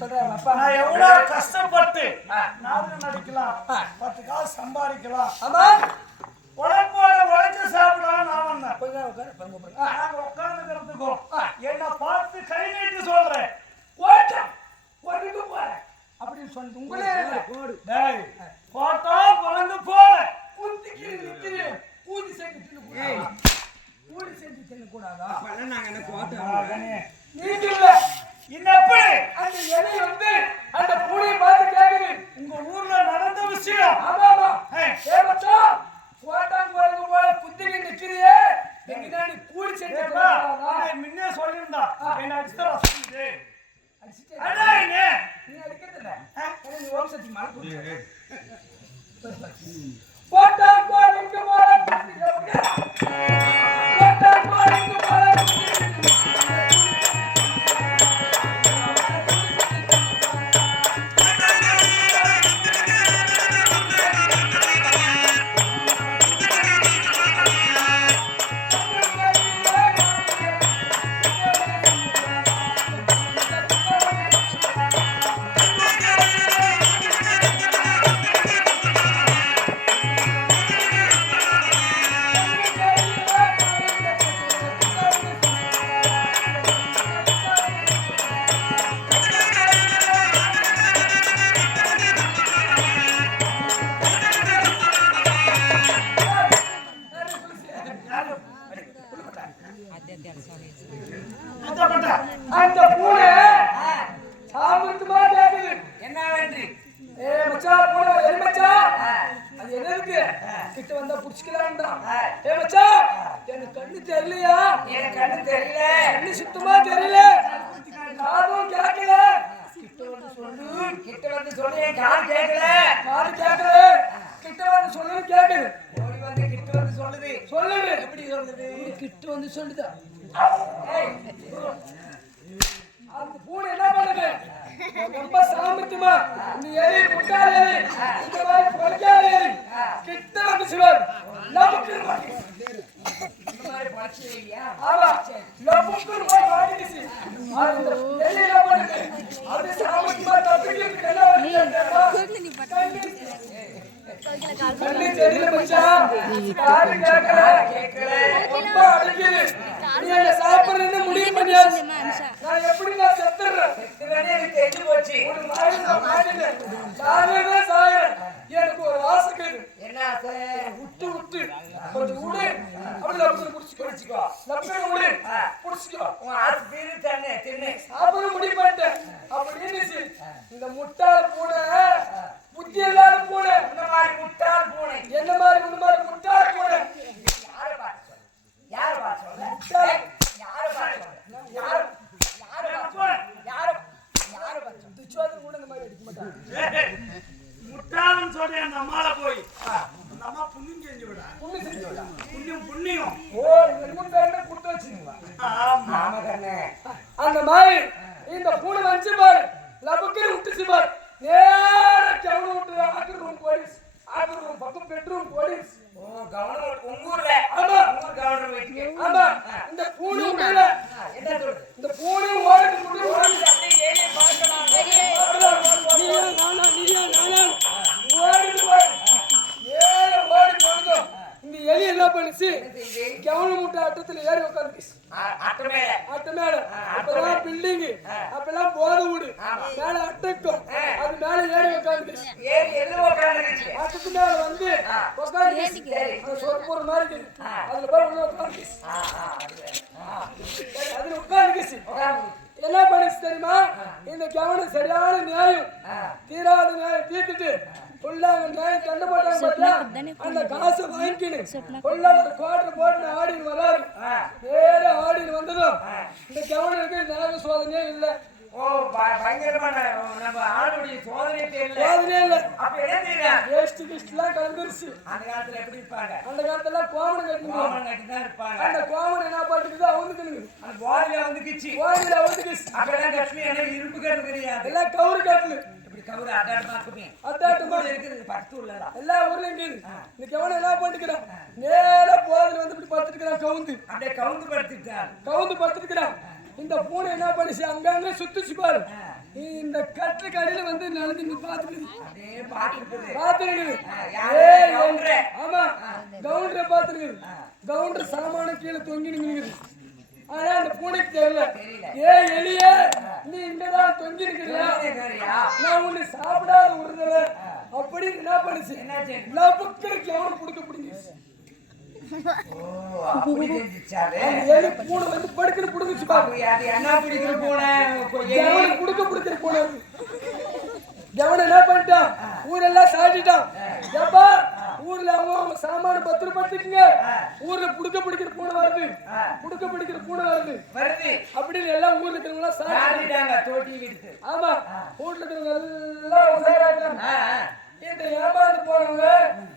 சொல்றேன் அப்பா. நான் எவ்வளவு கஷ்டப்பட்டு நாடகம் நடிக்கலாம், 10 காசு சம்பாதிக்கலாம். ஆமா, உழைப்போட உழைச்சு சாப்பிடலாம். நான் வந்தேன் கொஞ்சம் உட்காந்துக்கிறதுக்கும் என்ன பார்த்து கை நீட்டு சொல்றேன் கொண்டு போறேன் அப்படின்னு சொல்லிட்டு உங்களே போட்டோ குறைந்து போல குந்திக்கு நிக்கிறேன். ஊதி சேர்த்து ஊடி சேர்த்து தின்னு கூடாதா? நீங்க இல்ல இன்னப்படி அந்த எலி வந்து அந்த பூனையை பார்த்து கேக்குது, உங்க ஊர்ல நடந்த விஷயம். ஆமாமா, ஏமாச்சா போட்டான் குறைந்து போல குந்திக்கு நிக்கிறியே, எங்கதான் நீ கூடி சேர்த்து முன்னே சொல்லியிருந்தா என்ன அடிச்சுட்டா சொல்லிட்டு நீ அடிக்கிறதில்ல நீ வம்சத்துக்கு மேல போட்டான் குறைந்து போல போட்டான் குறைந்து போல அந்த பூனை சாமிரத்துமா கேக்குது என்ன வேண்டி? மச்சா பூனை மச்சா அது என்னதுக்கு கிட்ட வந்தா புடிச்சுக்கலாம்டா. மச்சா எனக்கு கண்ணு தெரியலையா? எனக்கு கண்ணு தெரியல, கண்ணு சுத்தமா தெரியல, காதும் கேட்கல. கிட்ட வந்து சொல்லு, கிட்ட வந்து சொல்லு. என் காது கேட்கல, காது கேட்கல, கிட்ட வந்து சொல்லு கேக்குது. ஓடி வந்து கிட்ட வந்து சொல்லுது. சொல்லுது எப்படி சொல்லுது? கிட்ட வந்து சொல்லுதா? அந்த பூனை என்ன பண்ணுது? ரொம்ப சாமர்த்தியமா நீ எலி முட்டாள் எலி, இந்த மாதிரி பொறுக்காத எலி கிட்ட வந்து சொல்லுவார். லபுக்குன்னு மாட்டி இந்த மாதிரி பச்சை எலியா? ஆமா, லபுக்குன்னு மாட்டிடுச்சு. அந்த எலி என்ன பண்ணுது? அது சாமர்த்தியமா தப்பிக்கிறதுக்கு என்ன பண்ணுது? கண்ணு தெரியல மச்சா, காது கேட்கல, ரொம்ப அடிக்குது. நீ என்ன சாப்பிடுறதுன்னு முடிவு பண்ணியாச்சு. நான் எப்படி நான் செத்துறேன்? செத்துறேன்னு எனக்கு தெரிஞ்சு போச்சு. ஒரு மாயில மாட்டினேன், சாகவே சாகிறேன். எனக்கு ஒரு ஆசை கேது. என்ன ஆசை? விட்டு விட்டு கொஞ்சம் விடு, அப்படி லப்பனை புடிச்சுக்கோ, லப்பனை விடு, புடிச்சுக்கோ. உன் ஆசை தீரு தண்ணே தின்னு சாப்பிட முடிய மாட்டேன் அப்படின்னு இந்த முட்டாள் பூனை, புத்தி இல்லாத பூனை, இந்த மாதிரி முட்டாள் பூனை, என்ன மாதிரி இந்த மாதிரி முட்டாள் பூனை. யாரை பார்த்து சொல்ல? யாரை பார்த்து சொல்ல? யாரை பார்த்து சொல்ல? யாரை முட்டாளன்னு சொல்லி அந்த அம்மால போய் அந்த அம்மா புண்ணியம் செஞ்சு விட, புண்ணியம் செஞ்சு விட, புண்ணியம் புண்ணியம். ஓ, நீங்க கொடுத்து வச்சுங்களா? ஆமா அந்த மாதிரி இந்த பூனை வந்து பாரு, லபுக்கு விட்டுச்சு பாரு, நேர கவனம் விட்டு ஆக்கர் ரூம் போலீஸ், ஆக்கர் ரூம் பக்கம் பெட்ரூம் போலீஸ். ஓ, கவனம் உங்கூர்ல? ஆமா, உங்க கவனம் வைக்க. ஆமா, இந்த பூனை உள்ள என்ன சொல்றது? இந்த பூனை ஓடி முடிவு ஓடி அப்படியே ஏறி பார்க்கலாம். நீயா நானா ஓடி போய் ஏற ஓடி போடுங்க. இந்த எலி என்ன பண்ணுச்சு? கவனம் முட்டை அட்டத்துல ஏறி உட்காந்துச்சு. அட்ட மேல அப்பெல்லாம் பில்டிங், அப்பெல்லாம் போத வீடு மேல அட்டக்கும், அது மேல ஏறி உட்காந்துச்சு. அட்டத்து மேல வந்து உட்காந்து சொற்பொரு மாதிரி இருக்குது, அதுல போய் உள்ள உட்காந்துச்சு. அதுல உட்காந்துச்சு. என்ன பண்ணுச்சு தெரியுமா? இந்த கவனம் சரியான நியாயம், தீராத நியாயம் தீர்த்துட்டு நியாயம் கண்டு போட்டாங்க. அந்த காசை வாங்கிக்கணும் ஒரு குவார்டர் போட்டு ஆடின்னு வராரு. வேற ஆடின்னு வந்ததும் இந்த கவர்னருக்கு நியாய சோதனையே இல்லை. ஓ, பயங்கரமான நம்ம ஆளுடைய சோதனையே இல்ல. அப்ப என்ன செய்யலாம்? வேஸ்ட் கிஸ்ட்லாம் கலந்துருச்சு. அந்த காலத்துல எப்படி இருப்பாங்க? அந்த காலத்துல கோமணம் கட்டிதான் இருப்பாங்க. அந்த கோமணம் என்ன பண்ணிட்டு அவனுக்கு அந்த வாரியில வந்துக்கிச்சு. அப்பெல்லாம் கட்சி என்ன இரும்பு கட்டு கிடையாது, எல்லாம் கவுரு கட்டு. கவுரு அட்டாட்டமா இருக்குது. எல்லா ஊர்லயும் இருக்குது. இந்த கவனம் என்ன பண்ணிக்கிறான்? நேர போதில் வந்து இப்படி படுத்துக்கிறான். கவுந்து படுத்துக்கிறான். இந்த பூனை என்ன பண்ணிச்சு? அங்கங்க சுத்துச்சு பாரு. இந்த கட்டு கடையில வந்து நடந்து பாத்துக்குது. ஆமா கவுண்டரை பாத்துருக்குது. கவுண்டர் சாமான கீழே தொங்கி நிற்குது. ஆனா அந்த பூனைக்கு தெரியல. எலிய நீ இங்கதான் தொங்கி இருக்கிறியா, நான் உன்னை சாப்பிடாத விடுறல அப்படின்னு என்ன பண்ணுச்சு, லபுக்கு எவனும் கொடுக்க பிடிங்கிச்சு. பூனை வந்து படுக்கணும் புடுங்கிச்சு பாரு. என்ன பிடிக்கிற பூனை குடுக்க பிடிக்கிற பூனை எவன் என்ன பண்ணிட்டான், ஊரெல்லாம் சாட்டிட்டான். எப்பா ஊர்ல அவங்க சாமான பத்திரப்படுத்திக்கங்க, ஊர்ல புடுக்க பிடிக்கிற பூனை வருது, புடுக்க பிடிக்கிற பூனை வருது அப்படின்னு எல்லாம் ஊர்ல இருக்கிறவங்க சாட்டிட்டாங்க. ஆமா ஊர்ல இருக்கிறவங்க எல்லாம் உசாராட்டாங்க. இந்த ஏமாந்து போனவங்க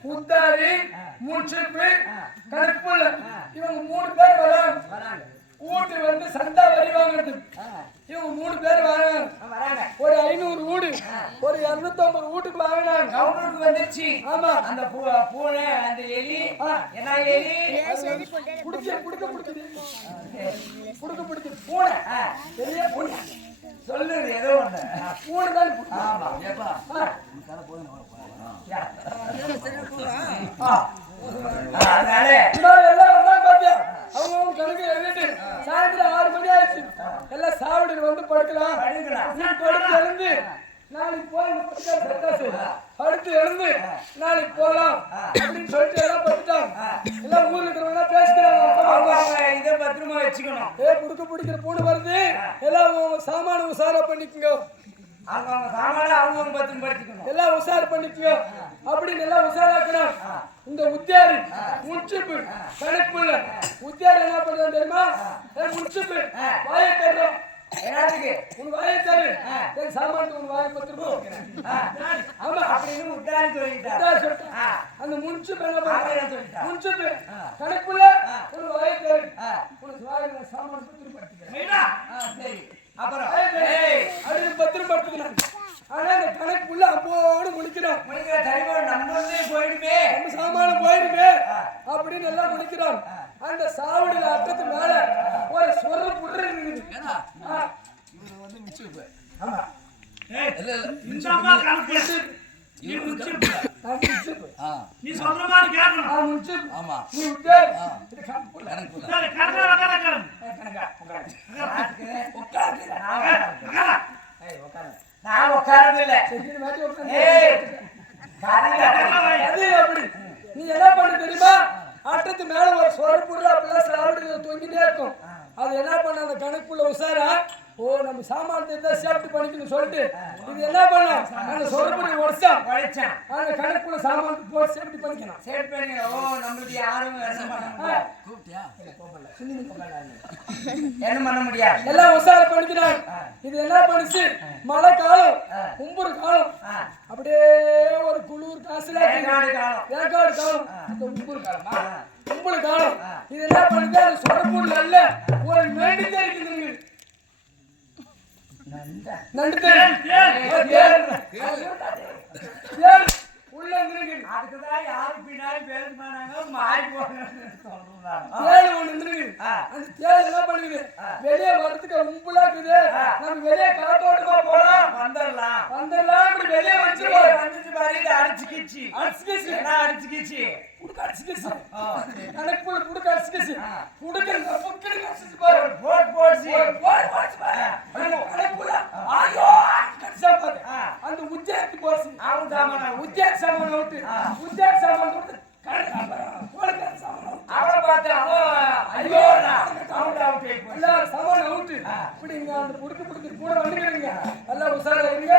முத்தாரி, முன்சிப்பு, கருப்புள்ள இவங்க 3 பேர் வராங்க. வீட்டு வந்து சண்டா வரி வாங்குறது இவங்க 3 பேர் வராங்க. ஒரு 500 வீடு, ஒரு 250 வீட்டுக்கு வாங்கினாங்க. கவுண்டருக்கு வந்துருச்சு. ஆமா அந்த பூனை அந்த எலி என்ன எலி புடுக்க பிடிக்குது பூனை, பெரிய பூனை சொல்லுது ஏதோ ஒண்ணு பூனை தான். ஆமா அதனால எல்லாம் வந்தாங்க பாத்தியா, அவங்க கணக்கு எழுதிட்டு சாயந்தரம் 6 மணி ஆயிடுச்சு. எல்லாம் சாவடியில் வந்து படுக்கலாம். படுத்து எழுந்து நாளைக்கு போய் படுத்து எழுந்து நாளைக்கு போலாம் அப்படின்னு சொல்லிட்டு எல்லாம் படுத்துட்டாங்க. எல்லாம் ஊர்ல இருக்கிறவங்க பேசுறாங்க, இதை பத்திரமா வச்சுக்கணும். புடுக்க பிடிக்கிற பூனை வருது, எல்லாம் அவங்க சாமான உசாரா பண்ணிக்கோங்க, அவங்க சாமான அவங்க பத்திரம் படுத்திக்கணும், எல்லாம் உசார் பண்ணிக்கோ அப்படின்னு எல்லாம் உசாராக்கணும். இந்த உத்தியாரி முன்சிப்பு கணக்குள்ள உத்தியாரி என்ன பண்றான் தெரியுமா, முன்சிப்பு வாயை தர்றோம் உன் வாயை தரு, சாமான் உன் வாயை பத்திரம். ஆமா அப்படின்னு உத்தாரி சொல்லிட்டாரு. அந்த முன்சிப்பு என்ன பண்றான், முன்சிப்பு கணக்குள்ள உன் வாயை தரு, உனக்கு வாயை சாமான் பத்திரம் படுத்திக்கிறேன். சரி அப்புறம் அப்படின்னு பத்திரம் படுத்துக்கிறாங்க. ஆனா இந்த கணக்குள்ள அப்போடு முடிக்கிறோம், நம்மளே போயிடுமே, நம்ம சாமானம் போயிடுமே அப்படின்னு எல்லாம் முடிக்கிறோம். அந்த சாவடியில அட்டத்து மேல ஒரு சொர புடுற இருக்குது. நீ சொல்ற மாதிரி கேட்கணும். நீ விட்டு நான் உட்காரதில்லை. அப்படி நீ என்ன பண்ண தெரியுமா, ஆட்டத்து மேல ஒரு சொரப்புள்ள அப்படிலாம் சாப்பிட்டு தொங்கிட்டே இருக்கும். அது என்ன பண்ண அந்த கணக்குள்ள உசாரா, ஓ நம்ம சாமானத்தை தான் சேஃப்டி பண்ணிக்கணும்னு சொல்லிட்டு இது என்ன பண்ணும், அந்த சொரப்புடைய வருஷம் அந்த கணக்குள்ள சாமானத்தை போட்டு சேஃப்டி பண்ணிக்கணும். சேஃப்டி பண்ணிக்கணும். ஓ நம்மளுக்கு யாரும் என்ன பண்ண முடியாது, எல்லாம் உசார பண்ணிக்கிறாங்க. இது என்ன பண்ணுச்சு, மழை காலம் கும்புறு காலம் அப்படியே ஒரு குளிர் காசுல ஏற்காடு காலம், அந்த கும்புறு காலமா கும்புறு காலம். இது என்ன பண்ணுது, அது சொரப்புள்ள அல்ல ஒரு நண்டு தெரிக்குதுங்க, நண்டு உள்ள அதுக்குதான் யாரு பின்னாடி பேசுனாங்க மாறி போனாங்க. அந்த தேள் என்ன பண்ணுது, வெளியே வரதுக்கு கும்பலா இருக்குது, நம்ம வெளியே காத்தோட்டமா போலாம் வந்துடலாம் அப்படி வெளியே வச்சிருவோம். வந்துச்சு பாரு, அடிச்சுக்கிச்சு புடுக்க அடிச்சுக்கிச்சு கணக்குள்ள புடுக்க அடிச்சுக்கிச்சு புடுக்க புடுக்க அடிச்சுச்சு பாரு, போடுச்சு கணக்குள்ள ஐயோ கடிச்சா பாரு. அந்த உத்தியாரத்து போச்சு, அவன் சாமான உத்தியார சாமான விட்டு உத்தியார சாமான விட்டு அவளை பார்த்தா ஐயோ எல்லாரும் சாமான அவுட்டு. இப்படி இங்க அந்த புடுக்க கூட வந்துக்கிறீங்க, எல்லாம் உசாரா இருங்க.